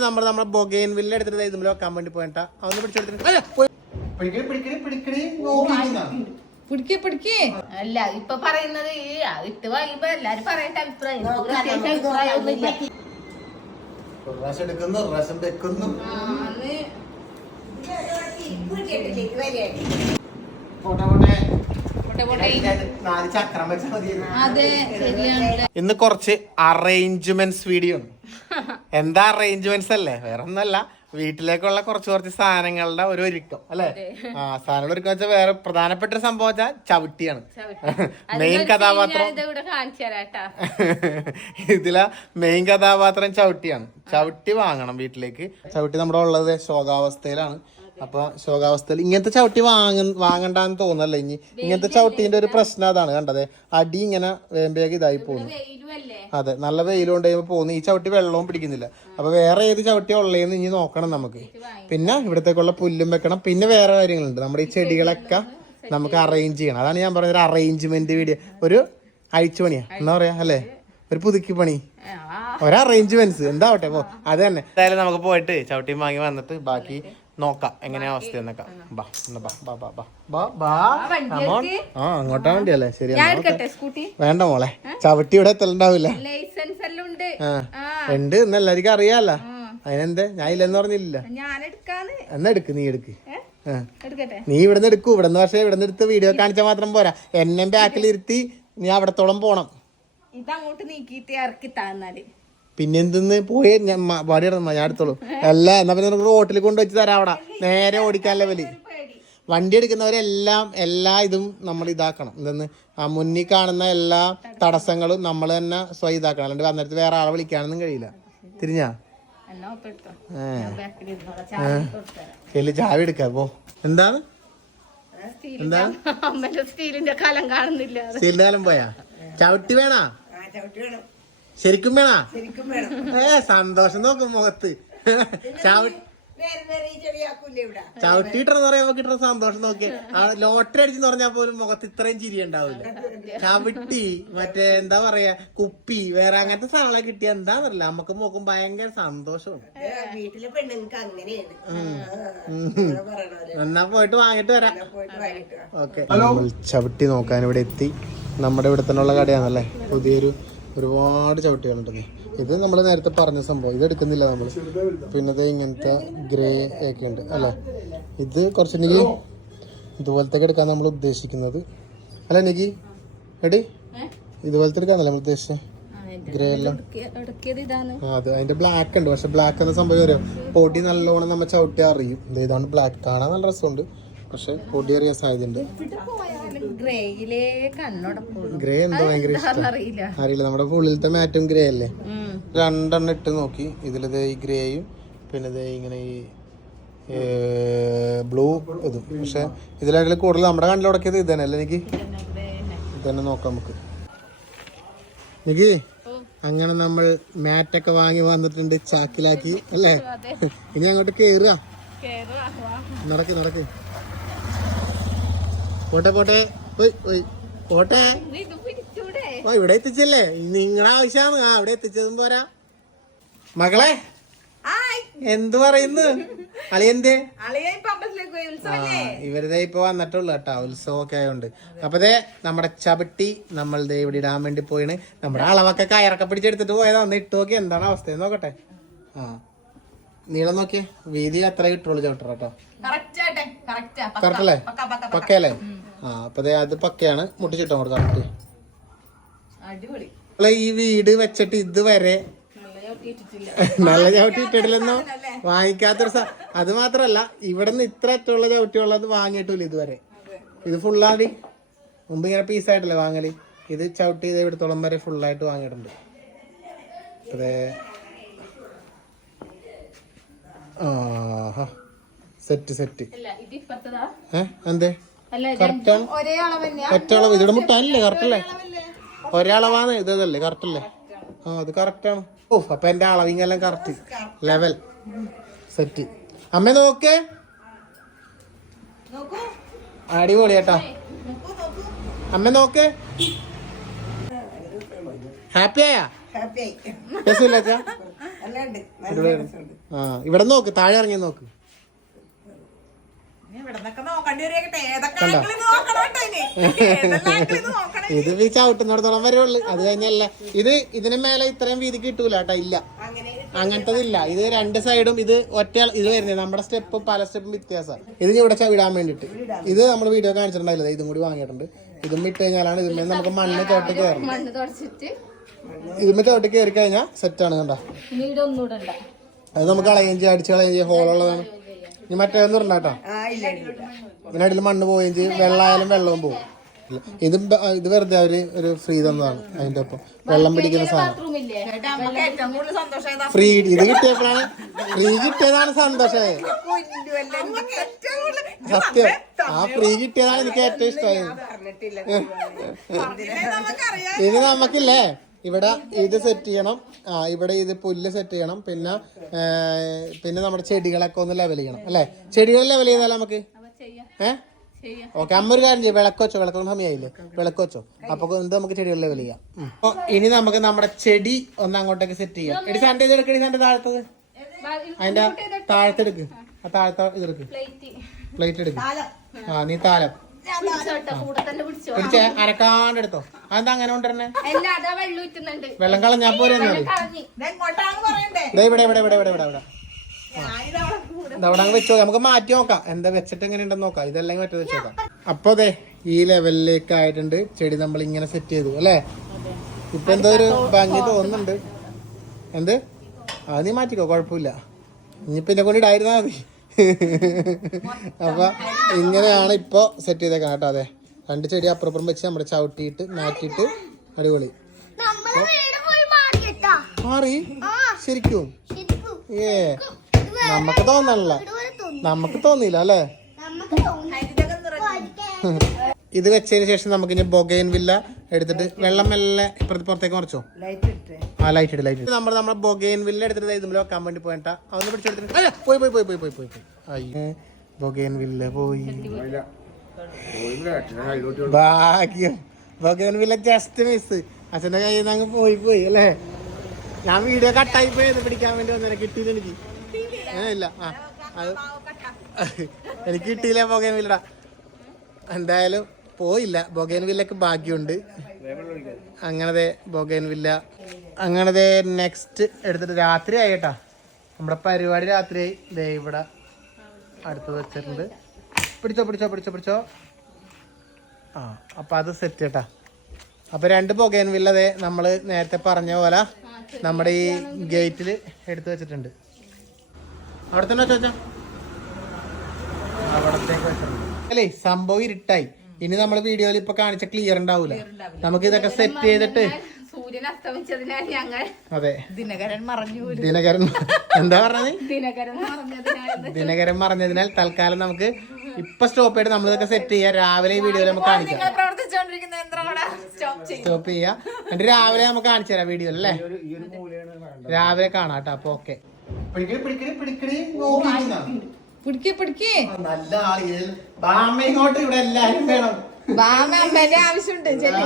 നമ്മൾ നമ്മുടെ ബൊഗൈൻ വില്ല എടുത്തിട്ട് ഇതുമ്പോൾ വെക്കാൻ വേണ്ടി പോയിട്ടാ അവന്ന് പിടിച്ചെടുത്തിട്ട് അല്ല, ഇപ്പൊ പറയുന്നത് ഇട്ട് വാങ്ങിയപ്പോ എല്ലാരും പറയട്ടെ അഭിപ്രായം എനിക്ക് ഇന്ന് കുറച്ച് അറേഞ്ച്മെന്റ്സ് വീഡിയോ ഉണ്ട് എന്താ അറേഞ്ച്മെന്റ്സ് അല്ലേ? വേറെ ഒന്നല്ല വീട്ടിലേക്കുള്ള കുറച്ച് കുറച്ച് സാധനങ്ങളുടെ ഒരു ഒരുക്കം അല്ലെ? ആ സാധനങ്ങൾ ഒരുക്കം വെച്ചാൽ വേറെ പ്രധാനപ്പെട്ട ഒരു സംഭവം വെച്ചാൽ ചവിട്ടിയാണ്. മെയിൻ കഥാപാത്രം ഇതിലെ മെയിൻ കഥാപാത്രം ചവിട്ടിയാണ്. ചവിട്ടി വാങ്ങണം വീട്ടിലേക്ക്. ചവിട്ടി നമ്മുടെ ഉള്ളത് ശോകാവസ്ഥയിലാണ്. അപ്പൊ ശോകാവസ്ഥയിൽ ഇങ്ങനത്തെ ചവിട്ടി വാങ്ങ വാങ്ങണ്ടെന്ന് തോന്നല്ലേ ഇനി. ഇങ്ങനത്തെ ചവിട്ടീന്റെ ഒരു പ്രശ്നം അതാണ്. കണ്ടത്? അടി ഇങ്ങനെ വേമ്പേക്ക് ഇതായി പോകുന്നു അതെ നല്ല വെയിലും കൊണ്ട് പോകുന്നു ഈ ചവിട്ടി വെള്ളവും പിടിക്കുന്നില്ല. അപ്പൊ വേറെ ഏത് ചവിട്ടി ഉള്ളതെന്ന് ഇനി നോക്കണം നമുക്ക്. പിന്നെ ഇവിടത്തേക്കുള്ള പുല്ലും വെക്കണം. പിന്നെ വേറെ കാര്യങ്ങളുണ്ട്. നമ്മുടെ ഈ ചെടികളൊക്കെ നമുക്ക് അറേഞ്ച് ചെയ്യണം. അതാണ് ഞാൻ പറഞ്ഞ ഒരു അറേഞ്ച്മെന്റ് വീഡിയോ ഒരു അഴിച്ചുപണിയാ എന്താ പറയാ? അല്ലേ? ഒരു പുതുക്കി പണി. ഒരു അറേഞ്ച്മെന്റ്സ് എന്താവട്ടെ? പോ. അത് തന്നെ. എന്തായാലും നമുക്ക് പോയിട്ട് ചവിട്ടിയും വാങ്ങി വന്നിട്ട് ബാക്കി നോക്കാം എങ്ങനെയാ അവസ്ഥ എന്നൊക്കെ. ബാ ഒന്ന് ബാ ബാ ബാ ബാ. ആ അങ്ങോട്ടാ വേണ്ടിയല്ലേ? ശരി വേണ്ട മോളെ. ചവിട്ടി ഇവിടെ എത്തലുണ്ടാവില്ല. ഉണ്ട്. എന്നെല്ലാരിക്കും ഉണ്ട് എന്ന് എല്ലാവർക്കും അറിയാല്ല അതിനെന്താ? ഞാൻ ഇല്ലെന്ന് പറഞ്ഞില്ല എന്നാ എടുക്ക് നീ എടുക്ക്. നീ ഇവിടുന്ന് എടുക്കൂ. ഇവിടുന്ന് പക്ഷേ ഇവിടുന്ന് എടുത്ത് വീഡിയോ കാണിച്ചാൽ മാത്രം പോരാ. എന്നെ ബാക്കിലിരുത്തി നീ അവിടത്തോളം പോണം. ഇതങ്ങോട്ട് നീക്കിയിട്ട് ഇറക്കി താന്നാൽ പിന്നെ എന്തെന്ന് പോയി ഞാൻ പാടി ഇടണം ഞാൻ എടുത്തോളൂ. അല്ല എന്നാ പിന്നെ നമുക്ക് ഹോട്ടലിൽ കൊണ്ട് വെച്ച് തരാം അവിടെ. നേരെ ഓടിക്കാൻ ലെവൽ വണ്ടി എടുക്കുന്നവരെല്ലാം എല്ലാ ഇതും നമ്മൾ ഇതാക്കണം. എന്തെന്ന്? ആ മുന്നിൽ കാണുന്ന എല്ലാ തടസ്സങ്ങളും നമ്മൾ തന്നെ സ്വയം ഇതാക്കണം. അല്ലാണ്ട് അന്നേരത്ത് വേറെ ആളെ വിളിക്കാനൊന്നും കഴിയില്ല. തിരിഞ്ഞാ? എന്നാ ഒപ്പം എടുത്തോ ഏ. ഞാൻ ബാക്കിൽ ഇരുന്നോളാം. ചായ കൊടുത്തരാം ചെല്ലി ചാവി എടുക്കാം പോ. എന്താണ്? സ്റ്റീലിന്റെ കലം കാണുന്നില്ല. സ്റ്റീലിന്റെ കാലം പോയാ? ചവിട്ടി വേണാ. ശരിക്കും വേണം? ഏ സന്തോഷം നോക്കും മുഖത്ത്. ചവിട്ടി ചവിട്ടിട്ടെന്ന് പറയുമ്പോ കിട്ടുന്ന സന്തോഷം നോക്കിയേ ആ ലോട്ടറി അടിച്ചെന്ന് പറഞ്ഞാൽ പോലും മുഖത്ത് ഇത്രയും ചിരി ഉണ്ടാവില്ല. ചവിട്ടി മറ്റേ എന്താ പറയാ കുപ്പി വേറെ അങ്ങനത്തെ സാധനങ്ങളെ കിട്ടിയ എന്താന്നറിയില്ല. നമുക്ക് നോക്കും ഭയങ്കര സന്തോഷമാണ്. വീട്ടിലെ പെണ്ണുങ്ങൾക്ക് അങ്ങനെയാണ്. എന്നാ പോയിട്ട് വാങ്ങിട്ട് വരാം. ഓക്കെ. ചവിട്ടി നോക്കാൻ ഇവിടെ എത്തി. നമ്മുടെ ഇവിടെ തന്നെയുള്ള കടയാണല്ലേ? പുതിയൊരു ഒരുപാട് ചവിട്ടികളുണ്ടെന്ന് ഇത് നമ്മൾ നേരത്തെ പറഞ്ഞ സംഭവം. ഇത് എടുക്കുന്നില്ല നമ്മൾ പിന്നെ ഇത് ഇങ്ങനത്തെ ഗ്രേ ഒക്കെ ഉണ്ട് അല്ലേ? ഇത് കുറച്ച് എനിക്ക് ഇതുപോലത്തെ എടുക്കാൻ നമ്മൾ ഉദ്ദേശിക്കുന്നത്. അല്ല എനിക്ക് എടി ഇതുപോലത്തെ എടുക്കാന്നല്ലേ നമ്മൾ ഉദ്ദേശിച്ചത് ഗ്രേ എല്ലാം അതെ അതിന്റെ ബ്ലാക്ക് ഉണ്ട്. പക്ഷെ ബ്ലാക്ക് എന്ന സംഭവം അറിയാം? പൊടി നല്ലോണം നമ്മൾ ചവിട്ടി അറിയും. ഇതാണ് ബ്ലാക്ക് കാണാൻ നല്ല രസമുണ്ട്. പക്ഷെ പൊടിയേറിയ സാധ്യതയുണ്ട്. ഗ്രേ എന്തോ ഭയങ്കര ഇഷ്ടം? അറിയില്ല. നമ്മുടെ ഉള്ളിലത്തെ മാറ്റും ഗ്രേ അല്ലേ? രണ്ടെണ്ണം ഇട്ട് നോക്കി. ഇതിലത് ഈ ഗ്രേയും പിന്നെ ഇത് ഇങ്ങനെ ഈ ബ്ലൂ ഇതും. പക്ഷെ ഇതിലാണെങ്കിൽ കൂടുതൽ നമ്മുടെ കണ്ണിൽ ഉടക്കിയത് ഇത് തന്നെ അല്ലേ എനിക്ക് ഇത് തന്നെ നോക്കാം നമുക്ക്. എനിക്ക് അങ്ങനെ നമ്മൾ മാറ്റൊക്കെ വാങ്ങി വന്നിട്ടുണ്ട് ചാക്കിലാക്കി അല്ലേ? ഇനി അങ്ങോട്ട് കേറുക. നടക്ക് നടക്ക്. പോട്ടെ പോട്ടെ. പോട്ടെ. ഓ ഇവിടെ എത്തിച്ചല്ലേ? നിങ്ങളുടെ ആവശ്യമാണ്. ആ ഇവിടെ എത്തിച്ചതും പോരാ. മകളെ എന്ത് പറയുന്നു? അളിയന്തേ ഇവരുതേ ഇപ്പൊ വന്നിട്ടുള്ളു കേട്ടോ. ഉത്സവമൊക്കെ ആയതുകൊണ്ട് അപ്പൊ ദേ നമ്മുടെ ചവിട്ടി നമ്മൾ ദേ ഇവിടെ ഇടാൻ വേണ്ടി പോയിണ്. നമ്മുടെ അളവൊക്കെ കയറൊക്കെ പിടിച്ചെടുത്തിട്ട് പോയതാ. ഒന്ന് ഇട്ട് നോക്കി എന്താണ് അവസ്ഥ നോക്കട്ടെ. ആ. നീളം നോക്കിയേ. വീതി അത്ര കിട്ടുള്ളൂ ചവിട്ടറ കേട്ടോ. കറക്റ്റ് അല്ലേ പക്കയല്ലേ? ആ അപ്പൊ അത് പക്കയാണ്. മുട്ടിച്ചിട്ടോ അങ്ങോട്ട് കറക്റ്റ് അടിപൊളി. നമ്മളെ ഈ വീട് വെച്ചിട്ട് ഇതുവരെ നല്ല ചവിട്ടി ഇട്ടിട്ടില്ലെന്നോ വാങ്ങിക്കാത്തൊരു അത് മാത്രല്ല ഇവിടെ നിന്ന് ഇത്ര അറ്റമുള്ള ചവിട്ടിയുള്ളത് വാങ്ങിയിട്ടില്ല ഇതുവരെ. ഇത് ഫുള്ളാടി മുമ്പ് ഇങ്ങനെ പീസായിട്ടല്ലേ വാങ്ങൽ? ഇത് ചവിട്ടി ചെയ്ത് ഇവിടത്തോളം വരെ ഫുള്ളായിട്ട് വാങ്ങിയിട്ടുണ്ട്. അതെ ആഹാ. Set set. ഏ? എന്തേ? അല്ല കറക്റ്റ് ഒരേ അളവ് തന്നെയാ. ഒറ്റ അളവ്. ഇതിടെ മുട്ടല്ലേ കറക്റ്റല്ലേ? ഒരളവാണ് ഇതല്ലേ കറക്റ്റല്ലേ? ആ അത് കറക്റ്റ് ആണ് ഓ അപ്പൊ എന്റെ അളവിങ്ങെല്ലാം കറക്റ്റ്. ലെവൽ. സെറ്റ്. അമ്മ നോക്കേ. അടിപൊളി കേട്ടോ. അമ്മ നോക്കേ. ഹാപ്പി ആയാ? ഹാപ്പി ആയി. രസമില്ല നല്ല ഉണ്ട് നല്ല രസമുണ്ട്. ആ ഇവിടെ നോക്ക് താഴെ ഇറങ്ങി നോക്ക് ഇനി ഇവിടെ നിന്നൊക്കെ നോക്കേണ്ടി വരേക്കട്ടെ ഏതൊക്കെ ആംഗിളിൽ നോക്കണം കേട്ടോ ഇനി ഏതെല്ലാം ആംഗിളിൽ നോക്കണം ഇത് ചവിട്ടുന്നിടത്തോളം വരെ ഉള്ളു. അത് കഴിഞ്ഞല്ല. ഇത് ഇതിന് മേലെ ഇത്രയും വീതി കിട്ടൂല കേട്ടോ ഇല്ല. അങ്ങനെ അങ്ങനത്തതില്ല. ഇത് രണ്ട് സൈഡും ഇത് ഒറ്റ ഇത് വരുന്നത് നമ്മുടെ സ്റ്റെപ്പ് പല സ്റ്റെപ്പും വ്യത്യാസമാണ് ഇത് ഇവിടെ ചവിടാൻ വേണ്ടിട്ട് ഇത് നമ്മൾ വീഡിയോ കാണിച്ചിട്ടുണ്ടായില്ല. ഇതും കൂടി വാങ്ങിയിട്ടുണ്ട്. ഇതും ഇട്ട് കഴിഞ്ഞാലാണ് ഇതിന് നമുക്ക് മണ്ണ് തോട്ട് കയറും ഇതിന് തോട്ട് കയറി കഴിഞ്ഞാൽ സെറ്റാണ് കണ്ടോ? കണ്ടാ അത് നമുക്ക് അളയും ചെയ്യാം അടിച്ച് കളയും ചെയ്യാം. ഹോളുള്ളതാണ് ഇനി മറ്റേതൊന്നും ഒന്നും കേട്ടോ. ആ ഇല്ല ഇല്ല ഇതിനടിയിൽ മണ്ണ് പോവുകയും ചെയ്യും. വെള്ളമായാലും വെള്ളവും പോകും ഇത് ഇത് വെറുതെ അവർ ഒരു ഫ്രീ തന്നതാണ് അതിന്റെ ഒപ്പം. വെള്ളം പിടിക്കുന്ന സാധനം. ഫ്രീ ഇത് കിട്ടിയപ്പോഴാണ് ഫ്രീ കിട്ടിയതാണ് സന്തോഷേ. സത്യം. ആ ഫ്രീ കിട്ടിയതാണ് എനിക്ക് ഏറ്റവും ഇഷ്ടമായത്. ഇത് നമുക്കില്ലേ? ഇവിടെ ഇത് സെറ്റ് ചെയ്യണം. ആ ഇവിടെ ഇത് പുല്ല് സെറ്റ് ചെയ്യണം. പിന്നെ പിന്നെ നമ്മുടെ ചെടികളൊക്കെ ഒന്ന് ലെവൽ ചെയ്യണം അല്ലേ? ചെടികൾ ലെവൽ ചെയ്താലോ നമുക്ക്? ഏ? ഓക്കെ അമ്മ ഒരു കാര്യം ചെയ്യും. വിളക്കോച്ചോ വിളക്കൊന്നും സമയമായില്ലേ വെച്ചോ അപ്പൊ എന്ത് നമുക്ക് ചെടികൾ ലെവൽ ചെയ്യാം. അപ്പൊ ഇനി നമുക്ക് നമ്മുടെ ചെടി ഒന്ന് അങ്ങോട്ടേക്ക് സെറ്റ് ചെയ്യാം. എടി സാന്റെ എടുക്ക് എടുക്കടി സാന്റെ താഴത്തത്. അതിന്റെ താഴത്തെടുക്ക്. ആ താഴത്തെ ഇതെടുക്ക് പ്ലേറ്റ് എടുക്ക്. ആ നീ താലം. പിടിച്ചോ പിടിച്ചേ അരക്കാണ്ട് എടുത്തോ. അതെന്താ അങ്ങനെ കൊണ്ടുവരണേ വെള്ളം കളഞ്ഞാ പോരെ കളഞ്ഞി. ഇതെങ്ങോട്ടാണ് പറയണ്ടേ? ദേ ഇവിടെ ഇവിടെ ഇവിടെ ഇവിടെ ഇവിടെ അവിടെ അങ്ങ് വെച്ചോ നമുക്ക് മാറ്റി നോക്കാം. എന്താ വെച്ചിട്ട് എങ്ങനെ ഉണ്ടെന്ന് നോക്കാം. ഇതല്ലെങ്കിൽ മറ്റേ വെച്ചേക്കാം അപ്പൊ അതെ ഈ ലെവലിലേക്ക് ആയിട്ടുണ്ട്. ചെടി നമ്മൾ ഇങ്ങനെ സെറ്റ് ചെയ്തു അല്ലേ? ഇപ്പൊ എന്താ ഒരു ഭംഗി തോന്നുന്നുണ്ട്. എന്ത്? അത് നീ മാറ്റിക്കോ കുഴപ്പമില്ല. ഇനിയിപ്പോ എന്നെ കൊണ്ട് ഇടായിരുന്നാ മതി. അപ്പൊ ഇങ്ങനെയാണ് ഇപ്പൊ സെറ്റ് ചെയ്തേക്കാം കേട്ടോ അതെ. രണ്ട് ചെടി അപ്പുറപ്പുറം വെച്ച് നമ്മുടെ ചവിട്ടിയിട്ട് മാറ്റിയിട്ട് അടിപൊളി. മാറി? ശരിക്കും? ഏ. നമുക്ക് തോന്നണല്ല. ഇതുപോലെ നമുക്ക് തോന്നിയില്ല അല്ലേ? ഇത് വെച്ചതിന് ശേഷം നമുക്ക് ഇനി ബൊഗൈൻ വില്ല എടുത്തിട്ട് വെള്ളം മെല്ലെ ഇപ്പുറത്ത് പുറത്തേക്ക് മറിച്ചോ? ആ ലൈറ്റ് ഇട്ട് ലൈറ്റ് നമ്മൾ നമ്മുടെ ബൊഗൈൻ വില്ല എടുത്തിട്ട് ഇതുമ്പോൾ വെക്കാൻ വേണ്ടി പോയിട്ടാ. അതൊന്ന് പിടിച്ചെടുത്തിട്ട് പോയി പോയി പോയി പോയി പോയി പോയി പോയി. ബൊഗൈൻ വില്ല പോയി. ഭാഗ്യം. വില്ല ജസ്റ്റ് മിസ് അച്ഛന്റെ കയ്യിൽ നിന്ന് അങ്ങ് പോയി പോയി അല്ലേ? ഞാൻ വീഡിയോ കട്ടായി പോയത് പിടിക്കാൻ വേണ്ടി വന്നേനെ കിട്ടിയില്ല എനിക്ക്. ഇല്ല. ആ അത് എനിക്ക് കിട്ടിയില്ല ബൊഗൈൻ വില്ലടാ. എന്തായാലും പോയില്ല. ബൊഗേൻ വില്ലക്ക് ഭാഗ്യമുണ്ട്. അങ്ങനത്തെ ബൊഗേൻ വില്ല. അങ്ങനത്തെ നെക്സ്റ്റ് എടുത്തിട്ട് രാത്രി ആയിട്ടാ നമ്മുടെ പരിപാടി രാത്രിയായി. ദേ ഇവിടെ അടുത്ത് വെച്ചിട്ടുണ്ട്. പിടിച്ചോ പിടിച്ചോ പിടിച്ചോ പിടിച്ചോ. ആ അപ്പൊ അത് സെറ്റ് കേട്ടാ അപ്പൊ രണ്ട് ബൊഗൈൻ വില്ലതെ ദേ നമ്മൾ നേരത്തെ പറഞ്ഞ പോലെ നമ്മുടെ ഈ ഗേറ്റിൽ എടുത്തു വെച്ചിട്ടുണ്ട്. അവിടെ തന്നെ വെച്ചോ അവിടത്തേക്ക് വെച്ചിട്ടുണ്ട്. അല്ലേ സംഭവം ഇരുട്ടായി. ഇനി നമ്മൾ വീഡിയോയിൽ ഇപ്പൊ കാണിച്ച ക്ലിയർ ഉണ്ടാവൂല. നമുക്ക് ഇതൊക്കെ സെറ്റ് ചെയ്തിട്ട് സൂര്യൻ അസ്തമിച്ചതിനാൽ ഞങ്ങൾ അതെ. ദിനകരൻ മറഞ്ഞു ദിനകരൻ എന്താ പറഞ്ഞത്? ദിനകരൻ മറഞ്ഞതിനാൽ ദിനകരൻ തൽക്കാലം നമുക്ക് ഇപ്പൊ സ്റ്റോപ്പ് ചെയ്ത് നമ്മൾ ഇതൊക്കെ സെറ്റ് ചെയ്യാം. രാവിലെ ഈ വീഡിയോയിൽ നമുക്ക് കാണിക്കാം. സ്റ്റോപ്പ് ചെയ്യും. സ്റ്റോപ്പ് ചെയ്യാം. എന്നിട്ട് രാവിലെ നമുക്ക് കാണിച്ചു തരാം വീഡിയോ അല്ലേ? രാവിലെ കാണാം കേട്ടോ അപ്പൊ ഓക്കെ പിടിക്കേ പിടിക്കേ നല്ല ആളുകൾ ബാമ ഇങ്ങോട്ട് ഇവിടെ എല്ലാരും വേണം. ബാമ അമ്മേന്റെ ആവശ്യമുണ്ട് ചെല്ലി.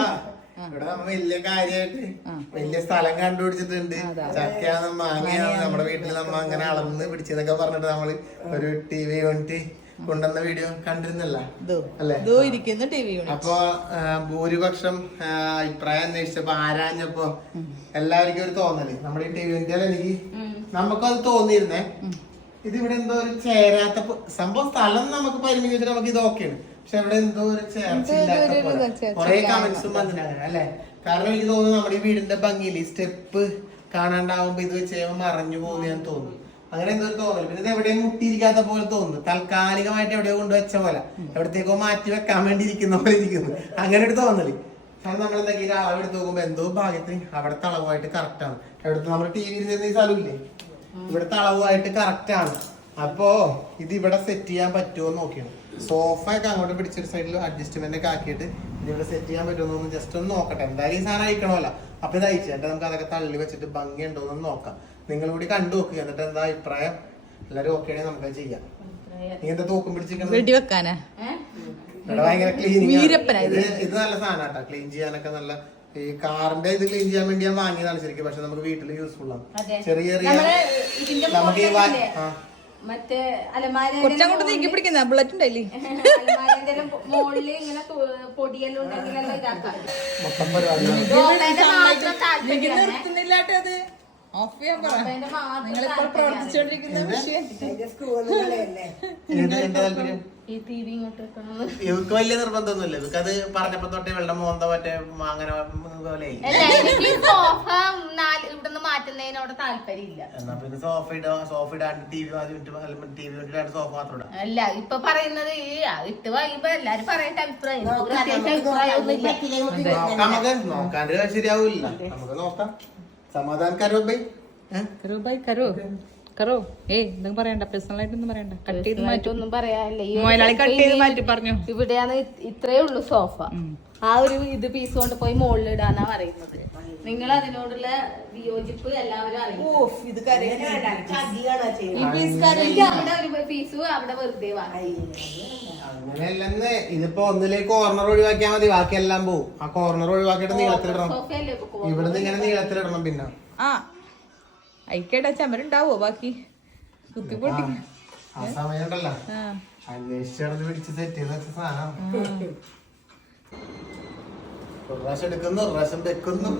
ഇവിടെ നമ്മ വലിയ കാര്യമായിട്ട് വലിയ സ്ഥലം കണ്ടുപിടിച്ചിട്ടുണ്ട്. ചക്കയാണ് മാങ്ങയാണ് നമ്മുടെ വീട്ടിൽ നമ്മ അങ്ങനെ അളന്ന് പിടിച്ചതൊക്കെ പറഞ്ഞിട്ട് നമ്മൾ ഒരു ടി വി വന്നിട്ട് കൊണ്ടുവന്ന വീഡിയോ കണ്ടിരുന്നല്ല? അല്ലേ? അപ്പൊ ഭൂരിപക്ഷം അഭിപ്രായം അന്വേഷിച്ചപ്പോ ആരാഞ്ഞപ്പോ എല്ലാവർക്കും ഒരു തോന്നൽ. നമ്മുടെ ഈ ടി വി എനിക്ക്? നമുക്കത് തോന്നിയിരുന്നേ. ഇതിവിടെ എന്തോ ഒരു ചേരാത്ത സംഭവം സ്ഥലം നമുക്ക് പരിമിതി നമുക്ക് ഇത് ഓക്കെയാണ് പക്ഷെ അവിടെ എന്തോ ഒരു പോലെ. കുറേ കമന്റ്സും വന്നിട്ടാണ് അല്ലെ? കാരണം എനിക്ക് തോന്നുന്നു നമ്മുടെ ഈ വീടിന്റെ ഭംഗിയിൽ സ്റ്റെപ്പ് കാണാണ്ടാവുമ്പോ ഇത് വെച്ച് കഴിയുമ്പോൾ മറഞ്ഞു പോകുന്നു ഞാൻ തോന്നുന്നു. അങ്ങനെ എന്തോ തോന്നുന്നു പിന്നെ ഇത് എവിടെയും മുട്ടിയിരിക്കാത്ത പോലെ തോന്നുന്നു. താൽക്കാലികമായിട്ട് എവിടെയോ കൊണ്ടുവച്ച പോലെ. എവിടത്തേക്കോ മാറ്റി വെക്കാൻ വേണ്ടി ഇരിക്കുന്ന പോലെ ഇരിക്കുന്നു. അങ്ങനെ ഒരു തോന്നൽ. കാരണം നമ്മൾ എന്തെങ്കിലും അളവ് എടുത്ത് നോക്കുമ്പോ എന്തോ ഭാഗ്യത്തിന് അവിടുത്തെ അളവായിട്ട് കറക്റ്റ് ആണ്. എവിടുത്തെ നമ്മുടെ ടി വിയിൽ ചെന്ന ഈ സ്ഥലമില്ലേ ഇവിടുത്തെ തളവുമായിട്ട് കറക്റ്റ് ആണ്. അപ്പോ ഇത് ഇവിടെ സെറ്റ് ചെയ്യാൻ പറ്റുമോ നോക്കിയാണ്. സോഫ ഒക്കെ അങ്ങോട്ട് പിടിച്ചൊരു സൈഡിൽ അഡ്ജസ്റ്റ്മെന്റ് ഒക്കെ ആക്കിയിട്ട് ഇതിവിടെ ഇവിടെ സെറ്റ് ചെയ്യാൻ പറ്റുമോ എന്ന് ജസ്റ്റ് ഒന്ന് നോക്കട്ടെ. എന്തായാലും ഈ സാധനം അയക്കണമല്ലോ. അപ്പൊ ഇത് അയച്ചു എന്നിട്ട് നമുക്ക് അതൊക്കെ തള്ളി വെച്ചിട്ട് ഭംഗി ഉണ്ടോ എന്ന് നോക്കാം. നിങ്ങൾ കൂടി കണ്ടു നോക്കുക എന്നിട്ട് എന്താ അഭിപ്രായം? എല്ലാരും ഓക്കെ ആണെങ്കിൽ നമുക്ക് ചെയ്യാം. നീ എന്താ തൂക്കം ഇവിടെ ഭയങ്കര ക്ലീനിങ് ഇത്. ഇത് നല്ല സാധനം കേട്ടോ. ക്ലീൻ ചെയ്യാനൊക്കെ നല്ല ഈ കാറിന്റെ ഇത് ക്ലീൻ ചെയ്യാൻ വേണ്ടി ഞാൻ വാങ്ങിയതാണ് ശരിക്കും. പക്ഷെ നമുക്ക് വീട്ടിൽ യൂസ്ഫുൾ ആണ്. ചെറിയ ചെറിയ നമുക്ക് ഈ. മറ്റേ അലമാര പിടിക്കുന്ന ബുള്ളറ്റ് ഉണ്ടല്ലേ? മുകളിൽ ഇങ്ങനെ പൊടിയെല്ലാം ഉണ്ടെങ്കിലെല്ലാം ഇതാക്കാം ഓഫ് ചെയ്യാൻ പറ. നിങ്ങളിപ്പോൾ പ്രവർത്തിച്ചുകൊണ്ടിരിക്കുന്ന വിഷയം ഈ ഇങ്ങോട്ട് ഇവക്ക് വലിയ നിർബന്ധമൊന്നുമില്ല. ഇവക്ക് അത് പറഞ്ഞപ്പോ തൊട്ടേ വെള്ളം മോന്ത മറ്റേ അങ്ങനെ പോലെ സോഫ ഇവിടുന്ന് മാറ്റുന്നതിനോട് താല്പര്യമില്ല. എന്നാ പിന്നെ സോഫ ഇടാ സോഫ ഇടാണ്ട് ടി വി ടി വി ഇടാണ്ട് സോഫ മാത്രം ഇടാം. അല്ല ഇപ്പൊ പറയുന്നത് ഈ ഇട്ട് വൈകുമ്പോ എല്ലാരും പറയട്ടെ അഭിപ്രായം. നമുക്ക് നോക്കാണ്ട് ശരിയാവൂല. നമുക്ക് നോക്കാം. സമാധാനക്കാരോ ബൈ. കരോ ബൈ കരോ കരോ ഏയ് എന്തും പറയണ്ട. പേഴ്സണൽ ആയിട്ടൊന്നും പറയണ്ട. കട്ട് ചെയ്ത് മാറ്റി. ഒന്നും പറയാനില്ല. മുതലാളി കട്ട് ചെയ്ത് മാറ്റി പറഞ്ഞു. ഇവിടെയാണ് ഇത് ഇത്രേ ഉള്ളൂ സോഫ. ആ ഒരു ഇത് പീസ് കൊണ്ട് പോയി മുകളിൽ ഇടാനാ പറയുന്നത്. നിങ്ങൾ അതിനോടുള്ള വിയോജിപ്പ് എല്ലാവരും അറിയും ഇത് കരയാനാണ് ഈ പീസ് അവിടെ ഒരു പീസ് അവിടെ വെറുതെ വാങ്ങി അങ്ങനെയല്ലെന്ന്. ഇതിപ്പോ ഒന്നിലേക്ക് കോർണർ ഒഴിവാക്കിയാൽ മതി. ബാക്കി എല്ലാം പോവും. ആ കോർണർ ഒഴിവാക്കിയിട്ട് നീളത്തിലിടണം. ഇവിടുന്ന് ഇങ്ങനെ നീളത്തിലിടണം പിന്നെ. ആ. അയക്കേട്ടാ ചമരുണ്ടാവോ ബാക്കി? കുത്തിപ്പൊട്ടി ആ സമയം ഉണ്ടല്ലോ അന്വേഷിച്ചു പിടിച്ച് സെറ്റ് ചെയ്ത് വെച്ച സാധനം. പ്രാവശ്യം എടുക്കുന്നു റേഷൻ പ്രാവശ്യം വെക്കുന്നു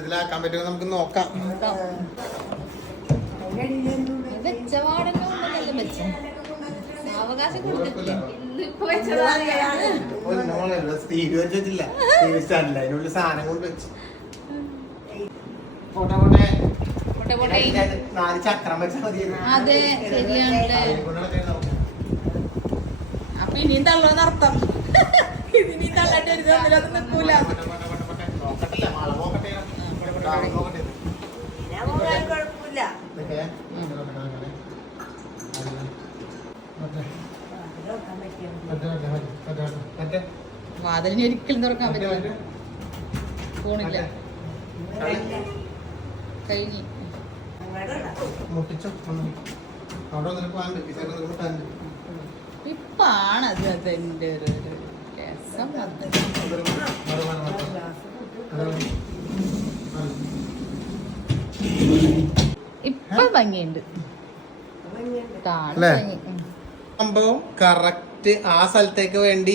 ഇതിലാക്കാൻ പറ്റുമോ നമുക്ക് നോക്കാം. അവകാശം കൊടുത്തിട്ടില്ല അതിനുള്ളിൽ സാധനം കൊണ്ട് വെച്ചു പോട്ടെ പോട്ടെ. അതെ ശരിയാണല്ലേ. അപ്പൊ ഇനിയും അർത്ഥം. ഇതിനി തള്ളാട്ട് ഒരു നിൽക്കൂല വാതിലിന് ഒരിക്കലും തുറക്കാൻ പറ്റില്ല. ഫോണില്ല കഴിഞ്ഞു മുട്ടിച്ചോ അവിടെ ഒന്നിട്ട് പോകാൻ പറ്റി ഇപ്പാണ് അത് അതിന്റെ ഒരു രസം ഇപ്പൊ ഭംഗിയുണ്ട്. സംഭവം കറക്റ്റ് ആ സ്ഥലത്തേക്ക് വേണ്ടി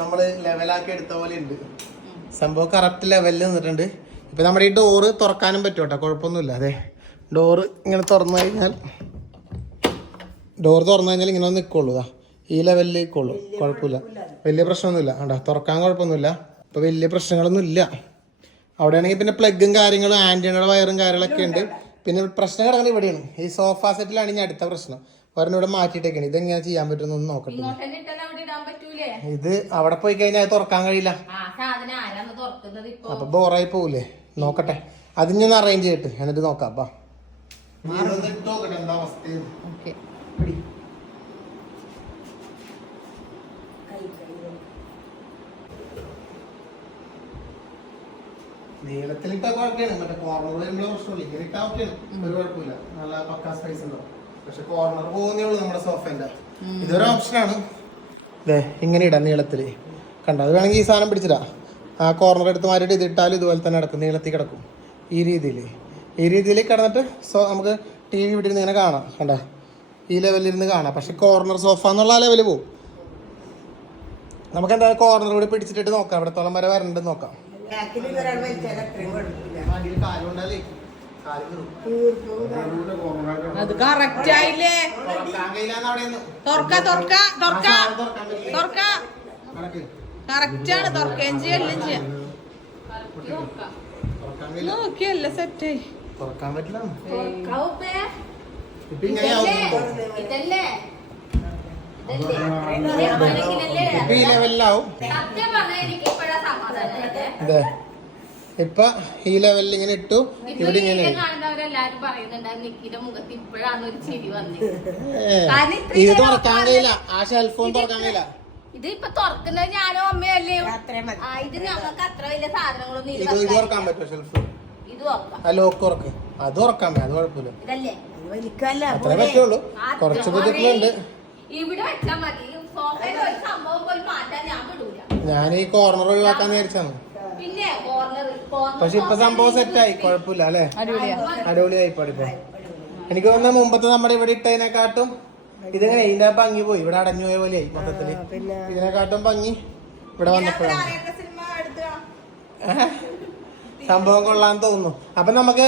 നമ്മൾ ലെവലാക്കി എടുത്ത പോലെ ഉണ്ട്. സംഭവം കറക്റ്റ് ലെവലിൽ നിന്നിട്ടുണ്ട്. ഇപ്പൊ നമ്മുടെ ഈ ഡോറ് തുറക്കാനും പറ്റും കേട്ടോ കുഴപ്പമൊന്നുമില്ല. അതെ. ഡോറ് ഇങ്ങനെ തുറന്നു കഴിഞ്ഞാൽ ഡോർ തുറന്നു കഴിഞ്ഞാൽ ഇങ്ങനെ ഒന്ന് നിൽക്കുള്ളൂ ദാ. ഈ ലെവലിൽ നിൽക്കുള്ളൂ. കുഴപ്പമില്ല. വലിയ പ്രശ്നമൊന്നുമില്ല. കണ്ടോ? തുറക്കാൻ കുഴപ്പമൊന്നുമില്ല. അപ്പോൾ വലിയ പ്രശ്നങ്ങളൊന്നും ഇല്ല അവിടെയാണെങ്കിൽ പിന്നെ പ്ലഗും കാര്യങ്ങളും ആന്റിനയുടെ വയറും കാര്യങ്ങളൊക്കെ ഉണ്ട്. പിന്നെ പ്രശ്നം കിടക്കുന്നത് ഇവിടെയാണ്. ഈ സോഫ സെറ്റിലാണ് ഇനി അടുത്ത പ്രശ്നം. ഒരെണ്ണം ഇവിടെ മാറ്റിയിട്ടേക്കാണ്. ഇതെങ്ങനെ ചെയ്യാൻ പറ്റുമെന്നൊന്ന് നോക്കട്ടെ. ഇത് അവിടെ പോയി കഴിഞ്ഞാൽ തുറക്കാൻ കഴിയില്ല. അപ്പൊ ബോറായി പോവില്ലേ നോക്കട്ടെ. അതിന് ഞാൻ അറേഞ്ച് ചെയ്തിട്ട്. എന്നിട്ട് നോക്കാം അപ്പാ. നോക്കട്ടെ എന്താ അവസ്ഥ ഓക്കെ. നീളത്തിലിട്ട കുഴപ്പമാണ് മറ്റേ കോർണർ വരുമ്പോൾ പ്രശ്നമില്ല. ഇങ്ങനെ ഇട്ടാ ഓക്കെയാണ് ഒരു കുഴപ്പമില്ല. നല്ല പക്കാ സ്പേസ് ഉണ്ടാവും. പക്ഷെ കോർണർ പോകുന്നേ ഉള്ളൂ നമ്മുടെ സോഫേന്റെ ഇതൊരു ഓപ്ഷനാണ് ഇങ്ങനെ ഇടാം നീളത്തിൽ. കണ്ടോ അത് വേണമെങ്കിൽ ഈ സാധനം പിടിച്ചിടാ. ആ കോർണർ എടുത്ത് മാറ്റിയിട്ട് ഇതിട്ടാലും ഇതുപോലെ തന്നെ കിടക്കും നീളത്തിൽ കിടക്കും. ഈ രീതിയിൽ ഈ രീതിയിൽ കിടന്നിട്ട് സോ നമുക്ക് ടി വി ഇവിടെ ഇരുന്ന് ഇങ്ങനെ കാണാം കണ്ടോ? ഈ ലെവലിൽ ഇരുന്ന് കാണാം. പക്ഷെ കോർണർ സോഫ എന്നുള്ള ആ ലെവലിൽ പോവും. നമുക്ക് എന്താ കോർണർ കൂടി പിടിച്ചിട്ട് നോക്കാം. ഇവിടത്തോളം വരെ വരണ്ടെന്ന് നോക്കാം. അത് കറക്റ്റ് ആയില്ലേ? തുറക്ക തുറക്ക തുറക്കുകയും ചെയ്യാം എല്ലാം ചെയ്യാം. നോക്കിയല്ല സെറ്റ് ആയി. തുറക്കാൻ പറ്റില്ല. ഇപ്പൊ ഇതല്ലേ? ഈ ലെവലിലാവും. സത്യം പറഞ്ഞാൽ എനിക്ക് ഇപ്പോഴാ സമാധാനം അതെ. ഇപ്പൊ ഈ ലെവലിൽ ഇങ്ങനെ ഇട്ടു ഇവിടെ ഇങ്ങനെ ഇത് തുറക്കാൻ. കഴിയില്ല. ആ ഷെൽഫോൺ തുറക്കാൻ കഴിയില്ല. ഇത് ഇപ്പൊ തുറക്കുന്നത് ഞാനും അമ്മയല്ലേ ഇത് ഞങ്ങൾക്ക് അത്ര വലിയ സാധനങ്ങളൊന്നും ഇല്ല. തുറക്കാൻ പറ്റുമോ ഷെൽഫ് ആ ലോക്ക് തുറക്ക് അത് പറ്റും അത് കുഴപ്പമില്ല. ഇതല്ലേ? വലിക്കല്ല അത്രേ പറ്റുള്ളൂ. കുറച്ച് ബുദ്ധിമുട്ടുണ്ട് ഇവിടെ വെച്ചാൽ മതി. സോഫയിൽ ഒരു സംഭവം പോലും മാറ്റാൻ ഞാൻ വിടൂല. ഞാൻ ഈ കോർണർ ഒഴിവാക്കാൻ വിചാരിച്ചാണ് പിന്നെ കോർണർ പക്ഷെ ഇപ്പൊ സംഭവം സെറ്റായി കുഴപ്പമില്ല അല്ലേ? അടിപൊളിയാ. അടിപൊളിയായി പഠിപ്പോ എനിക്ക് തോന്നുന്ന മുമ്പത്തെ നമ്മുടെ ഇവിടെ ഇട്ടതിനെക്കാട്ടും ഇതിങ്ങനെ ഇതിന്റെ ഭംഗി പോയി. ഇവിടെ അടഞ്ഞു പോയ പോലെയായി മൊത്തത്തിൽ. ഇതിനെക്കാട്ടും ഭംഗി ഇവിടെ വന്നപ്പോഴാണ്. സംഭവം കൊള്ളാൻ തോന്നുന്നു. അപ്പൊ നമുക്ക്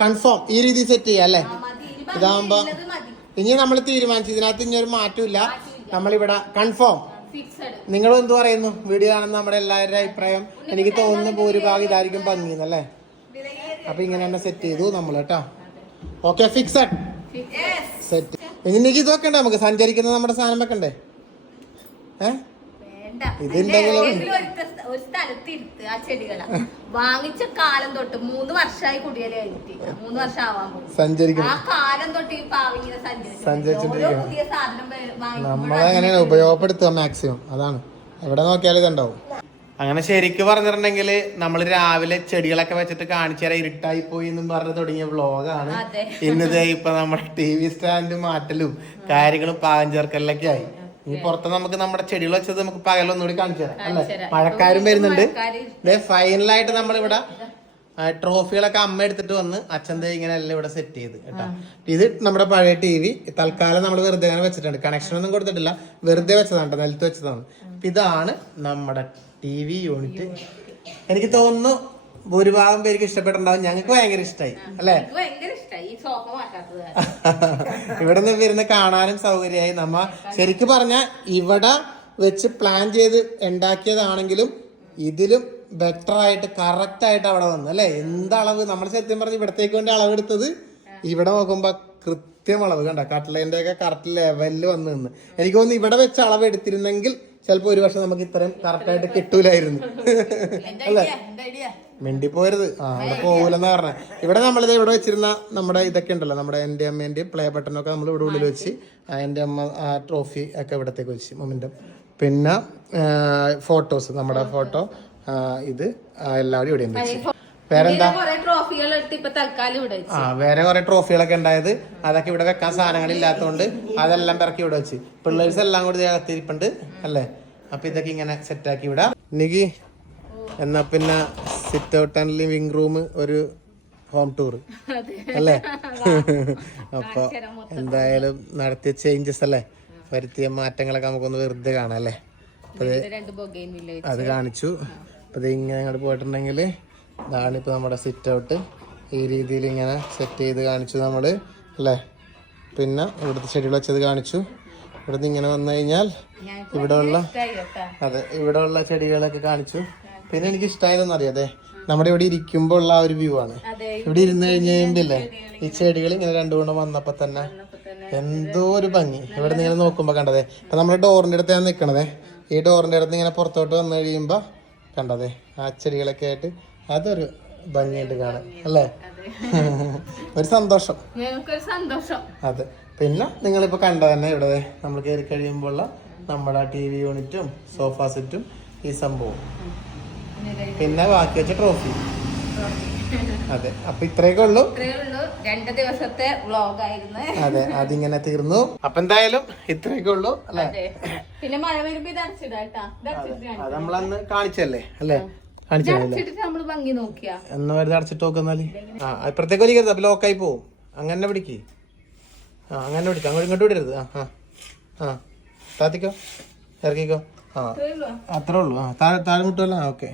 കൺഫേം ഈ രീതി സെറ്റ് ചെയ്യാം അല്ലേ? ഇതാവുമ്പോ ഇനി നമ്മൾ തീരുമാനിച്ചു. ഇതിനകത്ത് ഇനി ഒരു മാറ്റമില്ല. നമ്മളിവിടെ കൺഫേം നിങ്ങൾ എന്ത് പറയുന്നു? വീഡിയോ കാണുന്ന നമ്മുടെ എല്ലാവരുടെ അഭിപ്രായം. എനിക്ക് തോന്നുന്നു ഭൂരിഭാഗം ഇതായിരിക്കും ഭംഗിന്ന് അല്ലേ? അപ്പൊ ഇങ്ങനെ തന്നെ സെറ്റ് ചെയ്തു നമ്മൾ കേട്ടോ. ഓക്കെ ഫിക്സഡ് സെറ്റ് ഇനി എനിക്ക് ഇത് വെക്കണ്ടേ നമുക്ക് സഞ്ചരിക്കുന്ന നമ്മുടെ സാധനം വെക്കണ്ടേ? ഏ? ഒരു സ്ഥലത്ത് ഇരുത്ത് ആ ചെടികളെ. വാങ്ങിച്ച കാലം തൊട്ട് മൂന്ന് വർഷമായി കുടിയേൽ കഴിഞ്ഞിട്ട്. മൂന്ന് വർഷം ആവാൻ പോകും ആ കാലം തൊട്ട് ഈ പാവിങ്ങനെ സഞ്ചരിച്ചു. പുതിയ സാധനം നമ്മളെങ്ങനെയാണ് ഉപയോഗപ്പെടുത്തുക മാക്സിമം അതാണ്. എവിടെ നോക്കിയാലും ഇതുണ്ടാവും. അങ്ങനെ ശരിക്കും പറഞ്ഞിട്ടുണ്ടെങ്കിൽ നമ്മൾ രാവിലെ ചെടികളൊക്കെ വെച്ചിട്ട് കാണിച്ചു തരാം ഇരുട്ടായി പോയി എന്നും പറഞ്ഞ് തുടങ്ങിയ വ്ളോഗാണ്. അതെ. ഇന്നിതേ ഇപ്പൊ നമ്മുടെ ടി വി സ്റ്റാൻഡ് മാറ്റലും കാര്യങ്ങളും പാകം ചേർക്കലിലൊക്കെ ആയി. ഇനി പുറത്ത് നമുക്ക് നമ്മുടെ ചെടികൾ വെച്ചത് നമുക്ക് പകലൊന്നുകൂടി കാണിച്ചു തരാം അല്ലെ? മഴക്കാരും വരുന്നുണ്ട്. ഫൈനലായിട്ട് നമ്മളിവിടെ ട്രോഫികളൊക്കെ അമ്മ എടുത്തിട്ട് വന്ന് അച്ഛൻ ദേ ഇങ്ങനെ എല്ലാം ഇവിടെ സെറ്റ് ചെയ്ത് കേട്ടോ? ഇത് നമ്മുടെ പഴയ ടി വി തൽക്കാലം നമ്മൾ വെറുതെ അങ്ങനെ വെച്ചിട്ടുണ്ട്. കണക്ഷൻ ഒന്നും കൊടുത്തിട്ടില്ല. വെറുതെ വെച്ചതാണ് നിലത്ത് വെച്ചതാണ്. ഇതാണ് നമ്മുടെ ടി വി യൂണിറ്റ് എനിക്ക് തോന്നുന്നു ഭൂരിഭാഗം പേർക്ക് ഇഷ്ടപ്പെട്ടിട്ടുണ്ടാവും. ഞങ്ങൾക്ക് ഭയങ്കര ഇഷ്ടമായി അല്ലേ. ഇവിടെ നിന്ന് വരുന്ന കാണാനും സൗകര്യമായി. നമ്മ ശരിക്ക് പറഞ്ഞ ഇവിടെ വെച്ച് പ്ലാൻ ചെയ്ത് ഉണ്ടാക്കിയതാണെങ്കിലും ഇതിലും ബെറ്റർ ആയിട്ട് കറക്റ്റ് ആയിട്ട് അവിടെ വന്നു അല്ലെ? എന്തളവ് നമ്മൾ സത്യം പറഞ്ഞ് ഇവിടത്തേക്ക് വേണ്ടി അളവെടുത്തത് ഇവിടെ നോക്കുമ്പോ കൃത്യം അളവ് കണ്ട? കട്ട്ലേന്റെ ഒക്കെ കറക്റ്റ് ലെവലിൽ വന്ന് നിന്ന്. എനിക്ക് തോന്നുന്നു ഇവിടെ വെച്ച് അളവ് എടുത്തിരുന്നെങ്കിൽ ചിലപ്പോ ഒരു വർഷം നമുക്ക് ഇത്രയും കറക്റ്റ് ആയിട്ട് കിട്ടൂലായിരുന്നു. അല്ലേ? എന്താ idea? മിണ്ടി പോരുത് ആ അവിടെ പോകൂലെന്ന് പറഞ്ഞ. ഇവിടെ നമ്മളിത് ഇവിടെ വെച്ചിരുന്ന നമ്മുടെ ഇതൊക്കെ ഉണ്ടല്ലോ നമ്മുടെ എന്റെ അമ്മേന്റെയും പ്ലേ ബട്ടണൊക്കെ നമ്മൾ ഇവിടെ ഉള്ളിൽ വെച്ച് എന്റെ എന്റെ അമ്മ ആ ട്രോഫി ഒക്കെ ഇവിടത്തേക്ക് വെച്ച് മൊമെന്റും പിന്നെ ഫോട്ടോസ് നമ്മുടെ ഫോട്ടോ ഇത് എല്ലാവരും ഇവിടെ വെച്ച്. വേറെന്താ ആ വേറെ കുറെ ട്രോഫികളൊക്കെ ഉണ്ടായത് അതൊക്കെ ഇവിടെ വെക്കാൻ സാധനങ്ങൾ ഇല്ലാത്തതുകൊണ്ട് അതെല്ലാം പിറക്കി ഇവിടെ വെച്ച്. പിള്ളേഴ്സ് എല്ലാം കൂടി അകത്തിരിപ്പുണ്ട് അല്ലേ? അപ്പൊ ഇതൊക്കെ ഇങ്ങനെ സെറ്റാക്കി ആക്കി നികി എന്നാ പിന്നെ sit out and living room ഒരു ഹോം ടൂർ അല്ലേ? അപ്പൊ എന്തായാലും നടത്തിയ ചേഞ്ചസ് അല്ലേ? വരുത്തിയ മാറ്റങ്ങളൊക്കെ നമുക്കൊന്ന് വെറുതെ കാണാം അല്ലേ? വില്ലേജ് അത് കാണിച്ചു. അപ്പൊ ഇത് ഇങ്ങനെ അങ്ങോട്ട് പോയിട്ടുണ്ടെങ്കിൽ ഇതാണ് ഇപ്പൊ നമ്മുടെ സിറ്റ് ഔട്ട് ഈ രീതിയിൽ ഇങ്ങനെ സെറ്റ് ചെയ്ത് കാണിച്ചു നമ്മൾ അല്ലേ? പിന്നെ ഇവിടുത്തെ ചെടികൾ വെച്ചത് കാണിച്ചു. ഇവിടുന്ന് ഇങ്ങനെ വന്നു കഴിഞ്ഞാൽ ഇവിടെ ഉള്ള അതെ ഇവിടെ ഉള്ള ചെടികളൊക്കെ കാണിച്ചു. പിന്നെ എനിക്ക് ഇഷ്ടമായതെന്ന് അറിയാതെ നമ്മുടെ ഇവിടെ ഇരിക്കുമ്പോൾ ഉള്ള ആ ഒരു വ്യൂ ആണ്. ഇവിടെ ഇരുന്ന് കഴിഞ്ഞ് ഈ ചെടികൾ ഇങ്ങനെ രണ്ടുകൊണ്ട് വന്നപ്പോ തന്നെ എന്തോ ഒരു ഭംഗി. ഇവിടെ നിങ്ങൾ നോക്കുമ്പോ കണ്ടതേ? ഇപ്പൊ നമ്മുടെ ഡോറിന്റെ അടുത്ത് ഞാൻ നിക്കണതേ. ഈ ഡോറിന്റെ അടുത്ത് ഇങ്ങനെ പുറത്തോട്ട് വന്നു കഴിയുമ്പോ കണ്ടതേ? ആ ചെടികളൊക്കെ ആയിട്ട് അതൊരു ഭംഗിയായിട്ട് കാണാൻ അല്ലേ? ഒരു സന്തോഷം. അതെ. പിന്നെ നിങ്ങളിപ്പോ കണ്ട തന്നെ ഇവിടെ നമ്മൾ കയറി കഴിയുമ്പോൾ നമ്മുടെ ടി വി യൂണിറ്റും സോഫ സെറ്റും ഈ സംഭവം. പിന്നെ ബാക്കി വെച്ച ട്രോഫി അതെ അപ്പൊ ഇത്രയൊക്കെ ഉള്ളൂ. രണ്ട് ദിവസത്തെ വ്ലോഗ് ആയിരുന്നു അതെ അതിങ്ങനെ തീർന്നു. അപ്പൊ എന്തായാലും ഇത്രയൊക്കെ ഉള്ളൂ അല്ലെ? പിന്നെ മഴ വരുമ്പോ ഇത് അടച്ചിടാട്ടാ ഇത് അത് നമ്മളന്ന് കാണിച്ചല്ലേ അല്ലേ? എന്ന് വെറുതെ അടച്ചിട്ട് നോക്കുന്നാൽ ആ വലിക്കരുത് അപ്പൊ ലോക്കായി പോവും. അങ്ങനെ പിടിക്ക്. ആ അങ്ങനെ പിടിക്കാം. അങ്ങോട്ട് ഇങ്ങോട്ട് വിടരുത് ആ ആ ആ. താത്തിക്കോ? ഇറക്കിക്കോ? ആ. അത്രേ ഉള്ളൂ. ആ താഴെ താഴെ കിട്ടുമല്ലോ ആ ഓക്കെ.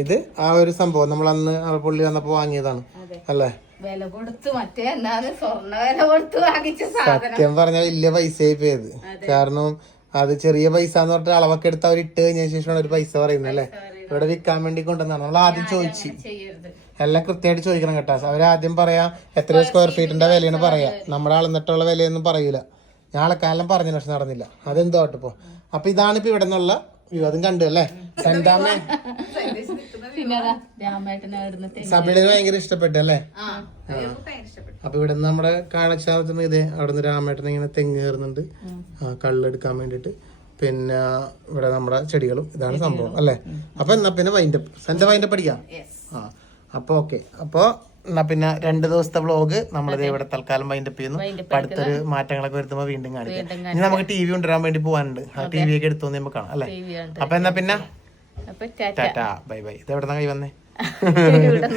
ഇത് ആ ഒരു സംഭവം. നമ്മൾ അന്ന് പുള്ളി വന്നപ്പോ വാങ്ങിയതാണ്. അല്ലേ? വില കൊടുത്തു മറ്റേ സ്വർണ വില കൊടുത്ത് വാങ്ങിച്ച സത്യം പറഞ്ഞ വലിയ പൈസ പോയത് കാരണം അത് ചെറിയ പൈസ എന്ന് പറഞ്ഞിട്ട് അളവൊക്കെ എടുത്ത് അവർ ഇട്ട് കഴിഞ്ഞ ശേഷമാണ് ഒരു പൈസ പറയുന്നത് അല്ലേ? ഇവിടെ വിൽക്കാൻ വേണ്ടി കൊണ്ടുവന്നാണ് നമ്മൾ ആദ്യം ചോദിച്ചു. എല്ലാം കൃത്യമായിട്ട് ചോദിക്കണം കേട്ടോ. ആദ്യം പറയാ എത്ര സ്ക്വയർ ഫീറ്റിന്റെ വിലയാണ് പറയാ. നമ്മുടെ അളന്നിട്ടുള്ള വിലയൊന്നും പറയൂല. ഞാൻ അളക്കാനെല്ലാം പറഞ്ഞു പക്ഷെ നടന്നില്ല. അതെന്തോ ആട്ടെ അപ്പൊ ഇതാണ് ഇപ്പൊ ഇവിടെ നിന്നുള്ള വ്യൂ അതും കണ്ടു അല്ലേ സെന്റാമേ പിന്നെ അതാ രാമേട്ടനെ അവിടുന്ന് സബിളിന് ഭയങ്കര ഇഷ്ടപ്പെട്ടു അല്ലേ? ആ. അപ്പൊ ഇവിടെ നിന്ന് നമ്മുടെ ഇതേ അവിടെ നിന്ന് രാമേട്ടൻ ഇങ്ങനെ തെങ്ങ് കയറുന്നുണ്ട്. കള്ളെടുക്കാൻ വേണ്ടിട്ട് പിന്നെ ഇവിടെ നമ്മുടെ ചെടികളും ഇതാണ് സംഭവം അല്ലേ? അപ്പൊ എന്നാ പിന്നെ വൈൻഡപ്പ് സെന്റെ വൈൻഡപ്പ് അടിക്കാം? ആ അപ്പൊ ഓക്കെ അപ്പൊ എന്നാ പിന്നെ രണ്ട് ദിവസത്തെ വ്ളോഗ് നമ്മളിത് ഇവിടെ തൽക്കാലം വൈൻഡപ്പ് ചെയ്യുന്നു. അടുത്തൊരു മാറ്റങ്ങളൊക്കെ വരുത്തുമ്പോ വീണ്ടും കാണിക്കാം. ഇനി നമുക്ക് ടി വി കൊണ്ടുവരാൻ വേണ്ടി പോകാനുണ്ട് ആ ടി വി ഒക്കെ എടുത്തു നമുക്ക് കാണാം അല്ലേ? അപ്പൊ എന്നാ പിന്നെ അപ്പൊ ടാറ്റ. Bye bye. ഇത് എവിടെ കൈ വന്നേ?